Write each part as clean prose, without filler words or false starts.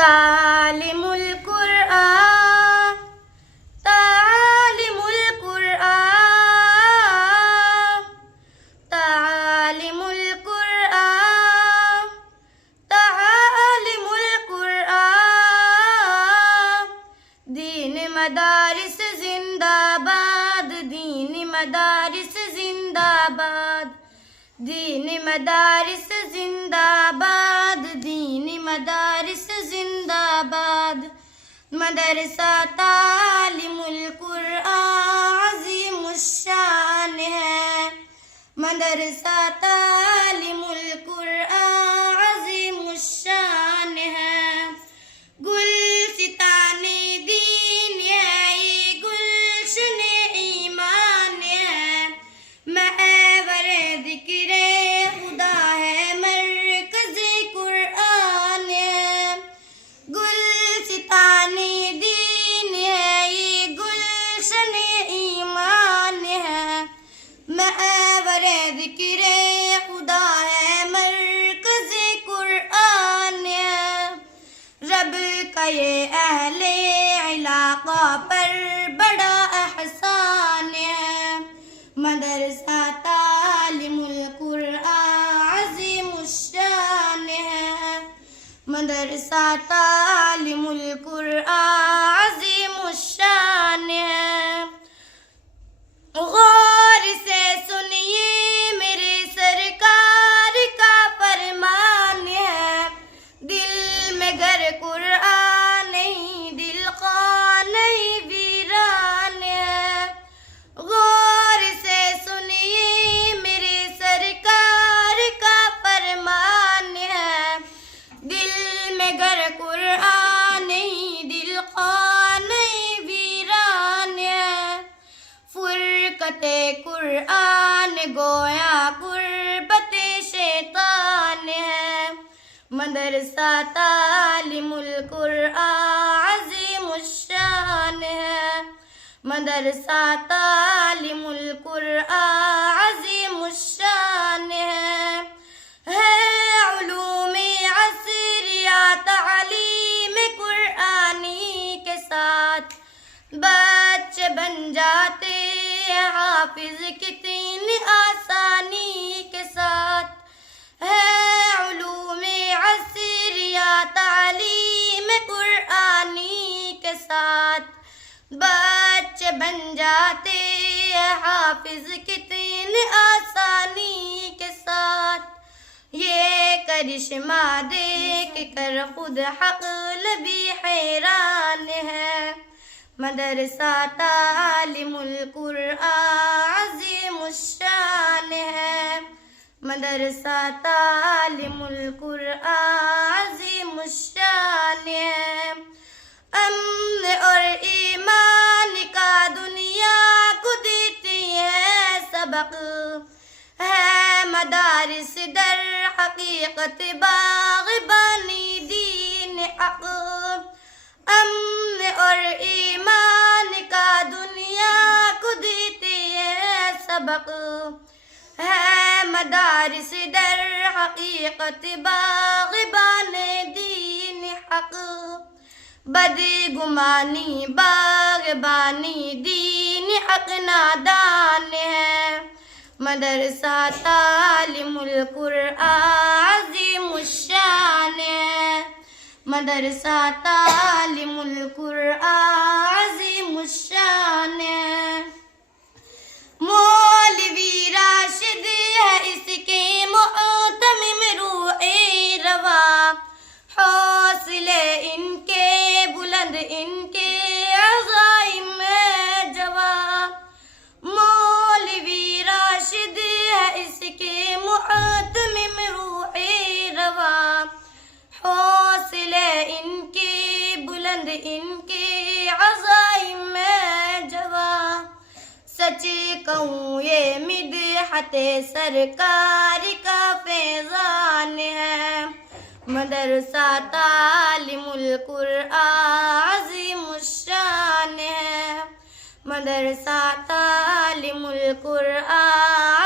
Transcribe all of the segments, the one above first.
تعلیم القرآن تعلیم القرآن تعلیم القرآن تعلیم القرآن دین مدارس زندہ باد دین مدارس زندہ باد دین مدارس زندہ باد دین مدارس زندہ باد مدرسہ تعلیم القرآن عظیم الشان ہے مدرسہ تعلیم القرآن عظیم الشان ہے گلستان دین ہے یہ گلشن ایمان ہے محور ذکر خدا ہے مرکز قرآن ہے گلستان دین ہے یہ گلشن ایمان ہے محور ذکر خدا ہے مرکز قرآن ہے رب کا یہ اہل علاقہ پر بڑا احسان ہے مدرسہ تعلیم القرآن عظیم الشان ہے مدرسہ تعلیم القرآن عظیم الشان ہے غور سے سنیے میرے سرکار کا فرمان ہے دل میں گر قرآن نہیں دل خان نہیں ویران ہے غور سے سنیے میرے سرکار کا فرمان ہے دل میں گر قرآن نہیں دل خان نہیں ویران ہے فرقت قرآن گویا قربت شیطان ہے مدرسہ تعلیم القرآن عظیم الشان ہے مدرسہ تعلیم القرآن عظیم الشان ہے علوم عصریہ تعلیم قرآنی کے ساتھ بچے بن جاتے ہیں حافظ کتنی آسانی کے ساتھ ہے علوم عصریہ تعلیم قرآنی کے ساتھ بچے بن جاتے ہیں حافظ کتنی آسانی کے ساتھ یہ کرشمہ دیکھ کر خود حق لبی حیران ہے مدرسہ تعلیم القرآن عظیم الشان ہے مدرسہ تعلیم القرآن عظیم الشان ہے امن اور ایمان کا دنیا کو دیتی ہے سبق ہے مدارس در حقیقت باغبانی دین حق امن اور ایمان کا دنیا کو دیتی ہے سبق ہے مدارس در حقیقت باغبان دین حق بدگمانی باغبانی دین حق نادان ہے مدرسہ تعلیم القرآن عظیم الشان ہے مدرسہ تعلیم القرآن عظیم الشان ہے مولوی راشد ہے اس کے معتمم روح روا حوصلے ان کے بلند ان کے عزائم میں جواب مولوی راشد ہے اس کے معتمم روح روا حوصلے ان کے بلند ان کے عزائم میں جواب سچ کہوں یہ مدحت سرکار کا فیضان ہے مدرسہ تعلیم القرآن عظیم الشان ہے مدرسہ تعلیم القرآن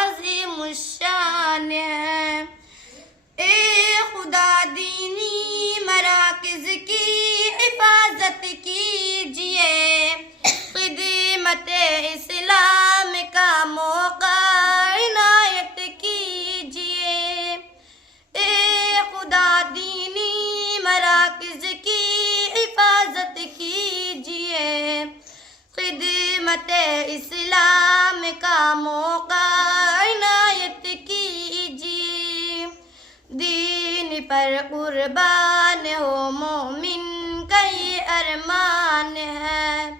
عظیم الشان ہے اے خدا دینی مراکز کی اسلام کا موقع عنایت کیجیے، دین پر قربان ہو مومن کا یہ ارمان ہے،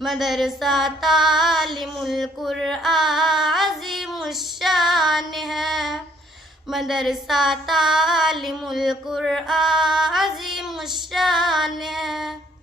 مدرسہ تعلیم القرآن عظیم الشان ہے، مدرسہ تعلیم القرآن عظیم الشان ہے۔